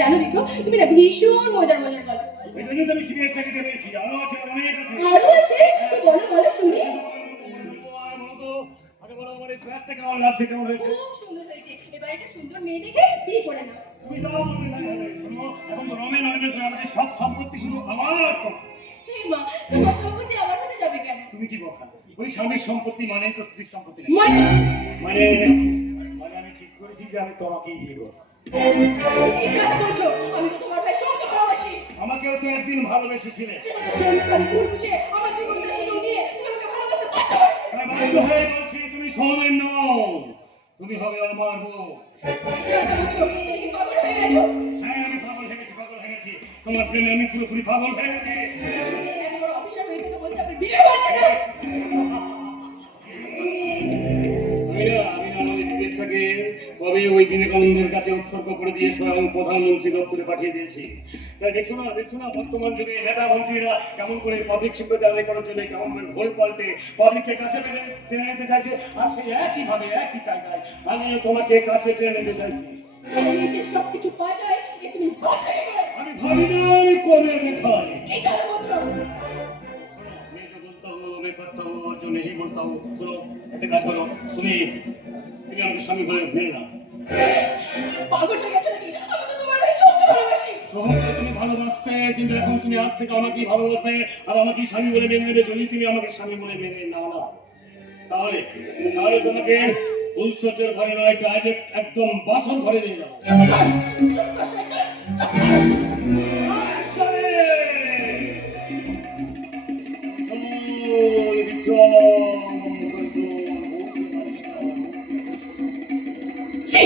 জানো বিক্রো, তুমি না ভীষণ মজার মজার গল্প বলো। ওই জন্য তো আমি সিগারেট চাকরিটা পেয়েছি। আরো আছে, অনেক আছে। আরো আছে? তো বলো বলো শুনি। আগে বলো, আমার এই ফ্ল্যাটটা কেমন লাগছে, কেমন হয়েছে? খুব সুন্দর হয়েছে। এবার একটা সুন্দর মেয়ে দেখে বিয়ে করে নাও। তুমি যাও, তুমি তাই হবে। শোনো, এখন তো রমেন অনিমেষ আমাদের সব সম্পত্তি শুধু আমার তো। হে মা, তোমার সম্পত্তি আমার কাছে যাবে কেন? তুমি কি বলছো? ওই স্বামীর সম্পত্তি মানে তো স্ত্রীর সম্পত্তি না। মানে মানে মানে আমি ঠিক করেছি যে আমি তোমাকেই বিয়ে করবো। কি কথা বলছো? আমি তো তোমার ভাই সোমকে ভালোবাসি। আমাকেও তো একদিন ভালোবেসেছিলে। সে কথা সোমকে ভুল বুঝে আমার জীবনটা সুযোগ নিয়ে তুমি আমাকে ভালোবাসতে বাধ্য করেছো। আমি বাধ্য হয়ে বলছি, তুমি সৌমেন নও, তুমি হবে আমার বউ। কি কথা বলছো? তুমি কি পাগল হয়ে গেছো? হ্যাঁ, আমি পাগল হয়ে গেছি, পাগল হয়ে গেছি। তোমার প্রেমে আমি পুরোপুরি পাগল হয়ে গেছি। এত বড় অফিসার হয়ে কথা বলতে আপনার বিয়ে হচ্ছে না। আমি না ওই টিকিটটাকে কবে ওই বিবেকানন্দের কাছে উৎসর্গ করে দিয়ে স্বয়ং প্রধানমন্ত্রী দপ্তরে পাঠিয়ে দিয়েছি। তাই দেখছো না বর্তমান যুগে নেতা মন্ত্রীরা কেমন করে পাবলিক সিম্পাথি আদায় করার জন্য কেমন করে ভোল পাল্টে পাবলিককে কাছে টেনে নিতে চাইছে। আর সেই একইভাবে একই কায়দায় আমিও তোমাকে কাছে টেনে নিতে চাইছি। এই যে সবকিছু পাওয়া যায় এ তুমি ভাব হয়ে গেলে। আমি ভাবি না, আমি করে দেখাই। কি জানো বলছো? मैं जो बोलता हूँ मैं करता हूँ और जो नहीं बोलता हूँ सुनो একটা কাজ করো তুমি আমাকে স্বামী বলে মেনে নাও। পাগল হয়ে গেছো নাকি? আমি তো তোমার ভাই সোমকে ভালোবাসি। সোহমকে তুমি ভালোবাসতে, কিন্তু এখন তুমি আজ থেকে আমাকেই ভালোবাসবে আর আমাকেই স্বামী বলে মেনে নেবে। যদি তুমি আমাকে স্বামী বলে মেনে নাও না, তাহলে তোমাকে ফুলসজ্জার ঘরে নয়, ডাইরেক্ট একদম বাসন ঘরে নিয়ে যাবো। চুপ কর শয়তান। ছি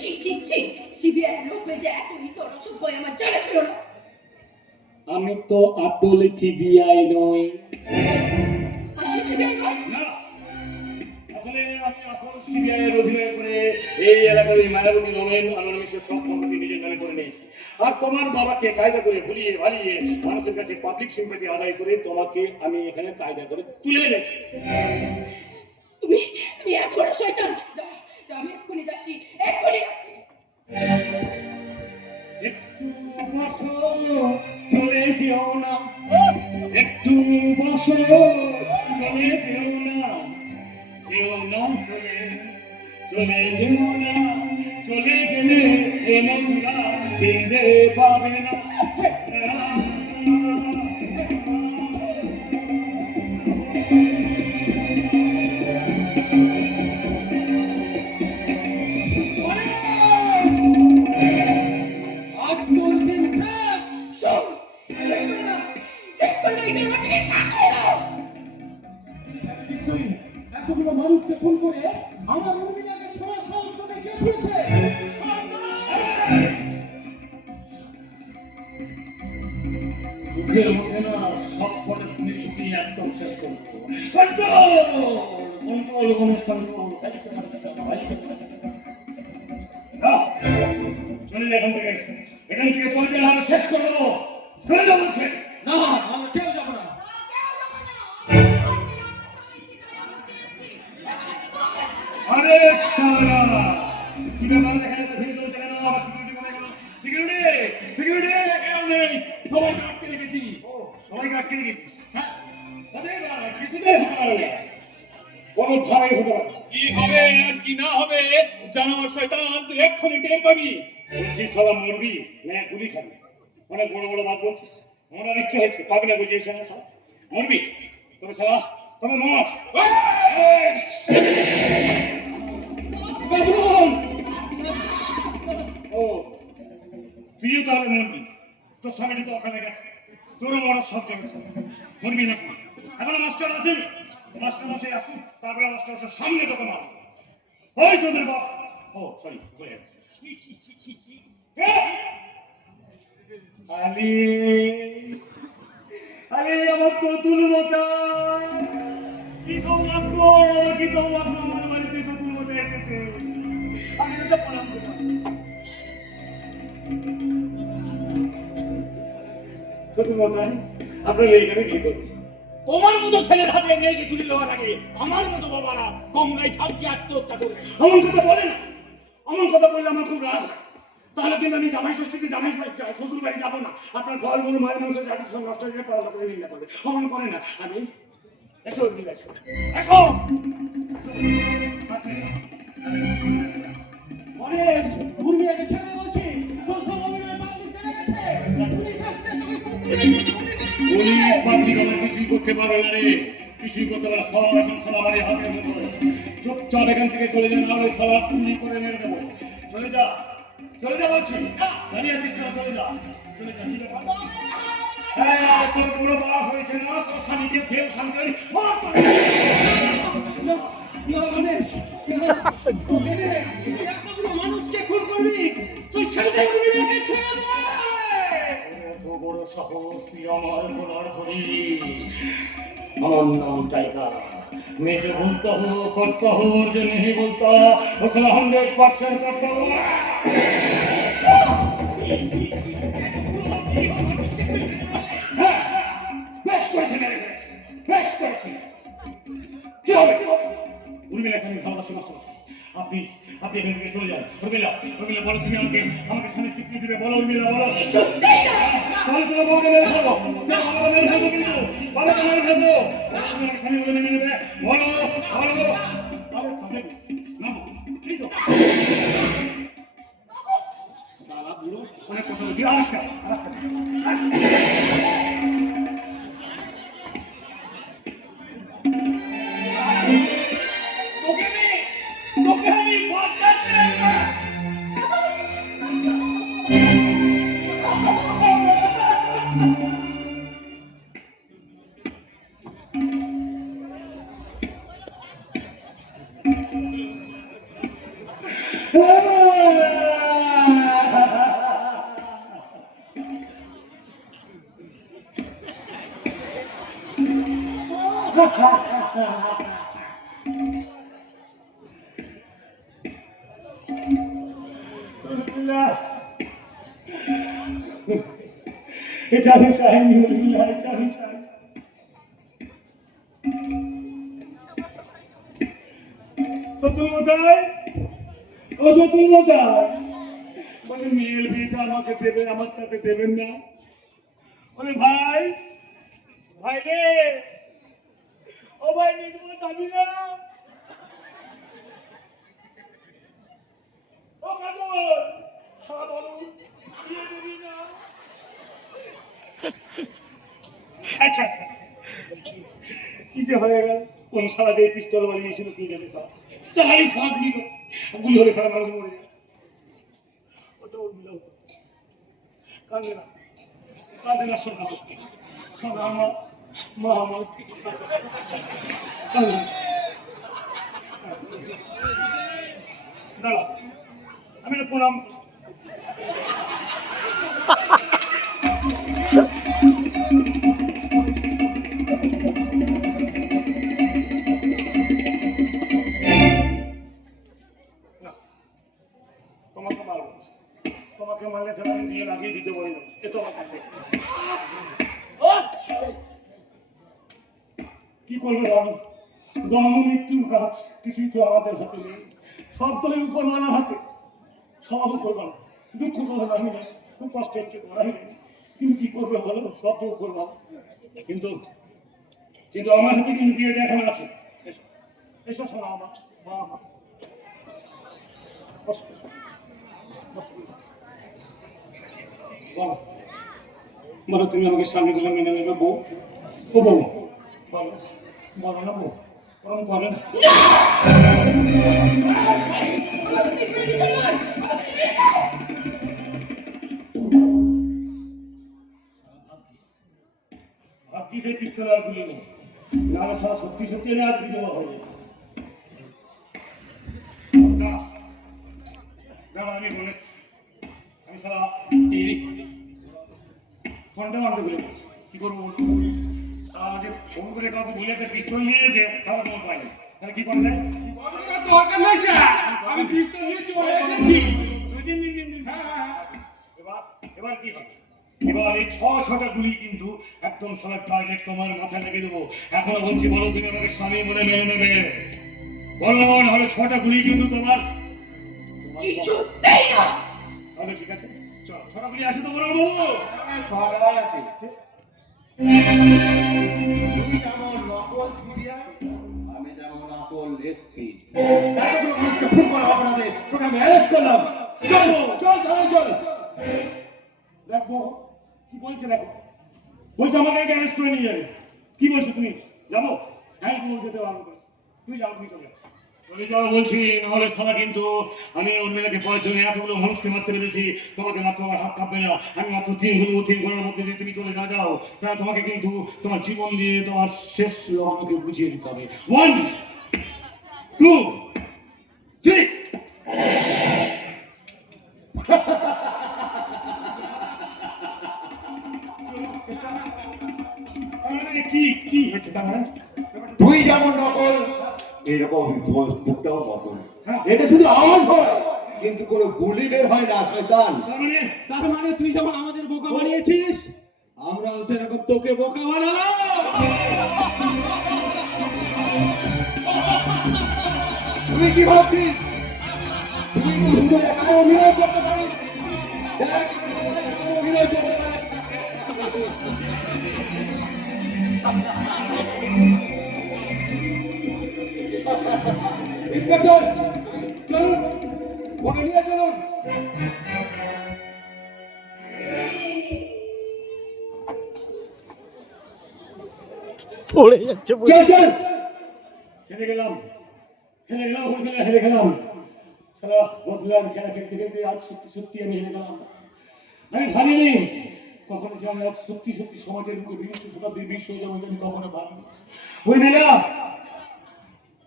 ছি ছি ছি, সিবিআই লোক হয়ে যায় এত ভিতর অসভ্য আমার জানা ছিল না। আমি তো আতলে সিবিআই নই। আপনি সিবিআই নয়? না, আসলে আমি আসল সিবিআই এর অভিনয় করে এই এলাকার এই মায়াবতী রমেন অনিমেষের সব সম্পত্তি নিজের নামে করে নিয়েছি। আর তোমার বাবাকে কায়দা করে ভুলিয়ে ভালিয়ে মানুষের কাছে পাবলিক সিম্পাথি আদায় করে তোমাকে আমি এখানে কায়দা করে তুলে এনেছি। তুমি তুমি এত বড় শয়তান। দাঁড়াও, আমি এক্ষুনি যাচ্ছি, এক্ষুনি যাচ্ছি। একটু বসো, চলে যেও না। একটু বসো, চলে যেও না। যেও না, চলে যেও না। চলে গেলে এ মনটা ফিরে পাবে না। আজকের দিন শেষ। শোন, শেষ করে দাও, শেষ করে দাও, এই যে আমাকে শ্বাস হয়ে দাও। তুই এতগুলো মানুষকে খুন করে আমার উর্মিলাকে ছোঁয়া সাহস তোকে কে দিয়েছে? মুখের মধ্যে না সব পরে তুমি ছুটি একদম শেষ করবো। কন্ট্রোল চলে এখান থেকে চলে গেলে আমি শেষ করে দেবো। চলে যাবো বলছে। না, আমরা কেউ যাবো না। আরে শালা, কি ব্যাপার? দেখা যাচ্ছে ভিড় চলছে কেন? আবার সিকিউরিটি বলে গেল। সিকিউরিটি কেউ নেই, সবাইকে আটকে রেখেছি। সবাইকে আটকে রেখেছিস? হ্যাঁ, কিছুতেই হতে পারে না, কোনো ধারে হতে পারে না। কি হবে আর কি না হবে জানোয়ার শয়তান, তুই এক্ষুনি টের পাবি। বলছিস শালা মরবি না গুলি খাবি? অনেক বড় বড় বাদ বলছিস, মরার ইচ্ছে হচ্ছে, পাবি না বুঝিস না শালা, মরবি। তবে শালা তবে মর। ও, তুইও তাহলে মরবি? তোর স্বামীটা তো ওখানে গেছে, তোরও মরার সব জমেছে, মরবি নাকি? এখনো মাস্টার আসেন, মাস্টার মশাই আসুন, তারপরে মাস্টার মশাই সামনে তোকে মার। ওই তোদের বাপ। ও সরি, বলে যাচ্ছে। আরে আরে আমার তেঁতুল মতো, কি তো লাগবো আমার বাড়িতে তেঁতুল মতো এসেছে। আমি এটা প্রণাম করলাম। তেঁতুল মতো আপনার এইখানে কি করবে? তোমার মতো ছেলের হাতে মেয়েকে তুলে দেওয়ার আগে আমার মতো বাবারা গঙ্গায় ঝাঁপ দিয়ে আত্মহত্যা করবে। এমন কথা বলে না, এমন কথা বললে আমার খুব রাগ হয়। তাহলে কিন্তু আমি জামাই ষষ্ঠীতে জামাই শ্বশুর বাড়ি যাবো না। আপনার ফল কোনো মায়ের মাংস জাতি সব নষ্ট হয়ে পড়াশোনা করে নিন্দা করবে, অমন করে না। আমি এসো উর্মিলা, এসো এসো। গণেশ, উর্মিলাকে ছেড়ে বলছি, তোর সব অভিনয় বাতিল চলে গেছে। পুলিশ আসছে, তোকে কুকুরের মতো গুলি করে মারবে। পুলিশ পাবলিক আমার কিছুই করতে পারবে না রে, কিছুই করতে পারে। সব এখন সবার হাতের মতো। চুপচাপ এখান থেকে চলে যা, না হলে সারা গুলি করে মেরে দেবো। চলে যা, চলে যা বলছি। দাঁড়িয়ে আছিস কেন? চলে যা, চলে যা। কি ব্যাপার? হ্যাঁ, তোর পুরো বাপ হয়েছে না, শ্মশানিকে ফেল শান্তি না, না, গণেশ, তোকে রে, তুই এতগুলো মানুষকে খুন করবি, তুই ছেড়ে দে উর্মিলাকে, ছেড়ে দে। এত বড় সাহস তুই আমার বলার ধরি? আমার নাম টাইগার। মেজে বলতে হো, করতে হো, যে নেই বলতা, ওসব 100% করতে হো। বেশ করেছে মেরে ফেলেছে, বেশ করেছে। কি হবে? উর্মিলা এখানে ভালোবাসা নষ্ট করছে। আপনি আপনি এখান থেকে চলে যান। উর্মিলা, উর্মিলা বলো, তুমি আমাকে স্বামী স্বীকৃতি দিবে? বলো উর্মিলা, বলো। তাহলে তোমার বাবাকে মেরে ফেলবো, তোমার বাবাকে মেরে ফেলবো, কিন্তু বাবাকে মেরে ফেলবো। তোমাকে স্বামী বলে মেনে নেবে? বলো, বলো। আরে তাহলে নামো, এই তো। শালা বুড়ো, অনেক কথা বলছি। আরেকটা। তোকে আমি বাঁচাচ্ছি না। এটা আমি চাইনি উর্মিলা, এটা আমি চাই। তোতুল মশাই, ও তোতুল মশাই, বলে মেয়ের বিয়েটা আমাকে দেবেন, আমার তাতে দেবেন না? বলে ভাই, ভাই রে, ও ভাই নির্মল যাবি না? ও কাজল, সারা বলুন বিয়ে দেবি না? আচ্ছা আচ্ছা, কি যে হয়ে গেল? কোন সারা যে পিস্তল বানিয়েছিল কি জানি, স্যার চালালি সারা গুলি হলে সারা মানুষ মরে যায়। ওটা উর্মিলা হতো। কাঁদে না, কাঁদে না, শোনা শোনা, আমার মা আমার কাঁদে। দাঁড়া, আমি না প্রণাম। তোমাকে মারবো, তোমাকে মারলে স্যার আমি বিয়ে লাগিয়ে দিতে পারি না। এ তো আমার কাছে কি করবে বাবু? জন্ম মৃত্যুর কাজ কিছুই তো আমাদের হাতে নেই, সব তো এই উপরওয়ালার হাতে, সব উপরওয়ালা। দুঃখ করবে না, আমি জানি, খুব কষ্ট হচ্ছে তোমার, আমি জানি, কিন্তু কি করবে বলো, সব তো উপরওয়ালা। কিন্তু কিন্তু আমার হাতে কিন্তু বিয়েটা এখন আছে। এসো, এসো শোনা আমার মা, আমার বসো, বসো। বলো, বলো তুমি আমাকে সামনে দিলে মেনে নেবে বউ? ও বউ, বলো, বলো না বউ, ওরকম করে না। ভাগ্যিস এই পিস্তল আর গুলি নেই, নাহলে সারা সত্যি সত্যি এনে আজ বিধবা হয়ে যাবে। দাঁড়া, আমি মনে আমি সারা এই ফোনটা আনতে ভুলে গেছি, কি করবো? যে ফোন করে কাউকে বলে পিস্তল নিয়ে যেতে, তাহলে তোমার পাইনি, তাহলে কি করা যায়? দরকার নাই স্যার, আমি পিস্তল নিয়ে চলে এসেছি। এবার কি হবে? এবার এই 6-6টা গুলি কিন্তু একদম সারা টার্গেট তোমার মাথায় লেগে দেবো। এখনো বলছি, বলো তুমি আমাকে স্বামী বলে মেনে নেবে? বলো, নাহলে 6টা গুলি কিন্তু তোমার কিছুতেই না। তাহলে ঠিক আছে চল ছড়াগুলি আসে তো বড় বাবু ছড়াই আছে তুমি যেমন নকল সিরিয়াল আমি যেমন আসল এসপি এতগুলো মানুষকে খুন করা অপরাধে তোকে আমি অ্যারেস্ট করলাম চল চল থানায় চল দেখো কি বলছে দেখো বলছে আমাকে অ্যারেস্ট করে নিয়ে যাবে কি বলছো তুমি যাবো হ্যাঁ তুমি যেতে পারবো তুমি যাও তুমি চলে যাও চলে যাও বলছি নাহলে সারা কিন্তু আমি উর্মিলাকে প্রয়োজনে এতগুলো মানুষকে মারতে পেরেছি তোমাকে মাত্র আমার হাত কাঁপবে না আমি মাত্র 3 ঘন্টার মধ্যে যদি তুমি চলে না যাও তাহলে তোমাকে কিন্তু তোমার জীবন দিয়ে তোমার শেষ লগ্নকে বুঝিয়ে দিতে হবে 1 2 3 কি কি হচ্ছে তার মানে তুই যেমন নকল এরকম বুকটাও নকল এটা শুধু আওয়াজ হয় কিন্তু কোনো গুলি বের হয় না শয়তান তার মানে তুই যেমন আমাদের বোকা বানিয়েছিস আমরাও সেরকম তোকে বোকা বানালাম তুই কি ভাবছিস তুই তো শুধু একা অভিনয় করতে পারিস দেখ অভিনয় করতে পারিস ইন্সপেক্টর চলুন ওকে নিয়ে চলুন পড়ে যাচ্ছে চল চল হেরে গেলাম উর্মিলা হেরে গেলাম খেলা বদলাম খেলা খেলতে খেলতে আজ সত্যি সত্যি আমি হেরে গেলাম আমি ভাবিনি কখনো যে আমি আজ সত্যি সত্যি সমাজের বুকে বিংশ শতাব্দীর বিশ্ব হয়ে যাবো আমি কখনো ভাবিনি উর্মিলা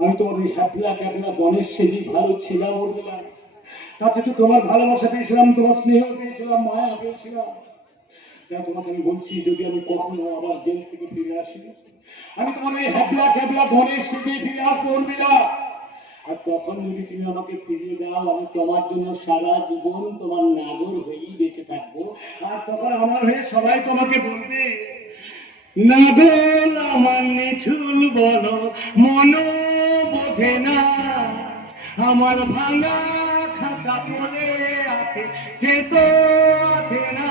আমি তোমার ওই হ্যাপলা ক্যাপলা গণেশ সেজি ভালো ছিলাম উর্মিলা তাতে তো তোমার ভালোবাসা পেয়েছিলাম তোমার স্নেহ পেয়েছিলাম মায়া পেয়েছিলাম তোমাকে আমি বলছি যদি আমি কখনো আবার জেল থেকে ফিরে আসি আমি তোমার ওই হ্যাপলা ক্যাপলা গণেশ সেজে ফিরে আসবো উর্মিলা আর তখন যদি তুমি আমাকে ফিরিয়ে দাও আমি তোমার জন্য সারা জীবন তোমার নাগর হয়েই বেঁচে থাকবো আর তখন আমার হয়ে সবাই তোমাকে বলবে নাগর আমার নিঝুল বলো মন বোধে না আমার ভাঙা খাতা পড়ে আছে কে তো আছে না